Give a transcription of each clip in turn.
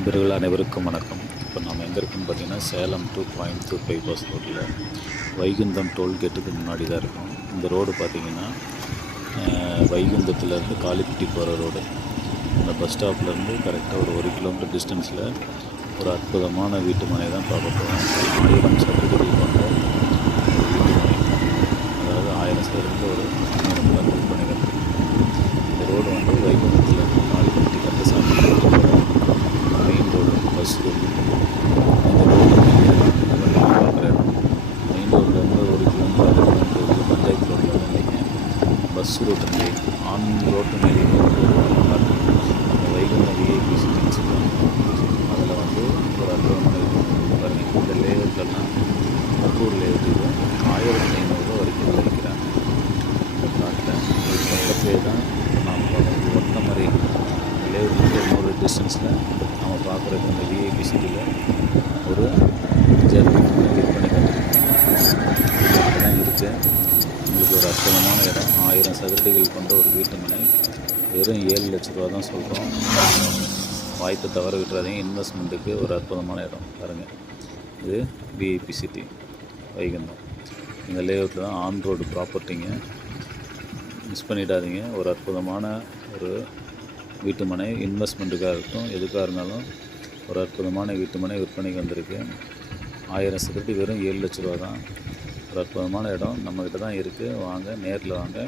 நண்பர்கள் அனைவருக்கும் வணக்கம். இப்போ நம்ம எங்கே இருக்குன்னு பார்த்தீங்கன்னா, சேலம் டு கோயம்புத்தூர் பைபாஸ் ரோட்டில் வைகுந்தம் டோல்கேட்டுக்கு முன்னாடி தான் இருக்கும். இந்த ரோடு பார்த்தீங்கன்னா, வைகுந்தத்துலேருந்து காளிப்பட்டி போகிற ரோடு. இந்த பஸ் ஸ்டாப்லேருந்து கரெக்டாக ஒரு 1 கிலோமீட்டர் டிஸ்டன்ஸில் ஒரு அற்புதமான வீட்டு மனை தான் பார்க்க போகிறோம். 1000 சதுரடிகள் கொண்ட வீட்டு மனை. அதாவது 1000 சதுரடியில் ஒரு 3 பிளாட் விற்பனைகள். இந்த ரோடு வந்து வைகுந்தத்துலேருந்து Kalipatti Kandasamy main road, bus road. இந்த ரோடு பார்க்குற இடம் மெயின் ரோட்லேருந்து 1 கிலோமீட்டர் ரோடு பஞ்சாயத்து ரோட்டில் தான் இல்லைங்க. பஸ் ரோட்டு மேலே ஆன் ரோட்டு மேலே இந்த வைகுண்ட விஐபி சிட்டின்னு சொல்லுவாங்க. அதில் வந்து ஒரு அற்புதமான பாருங்கள். இந்த லேஅவுட்லாம் மற்றொரு லேஅவுட் இது 1500 வரைக்கும் விளைவிக்கிறாங்க. இந்த பிளாட்டில் பக்கத்துலேயே தான் நாம் பார்க்கணும். ஒட்ட மாதிரி லேஅவுட்லேருந்து 100 டிஸ்டன்ஸில் நம்ம பார்க்குறது இந்த விஐபி சிட்டியில் ஒரு ஜெர்மன் விற்பனை தான் இருக்குது. உங்களுக்கு ஒரு அற்புதமான இடம் 1000 சதுரடிகள் கொண்ட ஒரு வீட்டு மனை. வெறும் 7 லட்ச ரூபா தான் சொல்கிறோம். வாய்ப்பை தவற விட்டுறாதீங்க. இன்வெஸ்ட்மெண்ட்டுக்கு ஒரு அற்புதமான இடம் பாருங்கள். இது விஐபி சிட்டி வைகுந்தம். இந்த லேஅவுட்டில் தான் ஆன் ரோடு ப்ராப்பர்ட்டிங்க. மிஸ் பண்ணிடாதீங்க. ஒரு அற்புதமான ஒரு வீட்டு மனை இன்வெஸ்ட்மெண்ட்டுக்காக இருக்கட்டும், எதுக்காக இருந்தாலும் ஒரு அற்புதமான வீட்டு மனை விற்பனைக்கு வந்திருக்கு. 1000 சதுரடி வெறும் 7 லட்ச ரூபா தான். ஒரு அற்புதமான இடம் நம்மக்கிட்ட தான் இருக்குது. வாங்க, நேரில் வாங்க,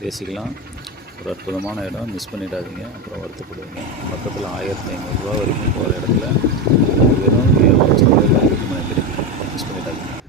பேசிக்கலாம். ஒரு அற்புதமான இடம், மிஸ் பண்ணிடாதீங்க, அப்புறம் வருத்தப்படுவீங்க. பக்கத்தில் 1500 ரூபா வரைக்கும் போகிற இடத்துல வெறும் 7 லட்ச ரூபாயில் வீட்டு மனை கிடைக்கும். மிஸ் பண்ணிடாதீங்க.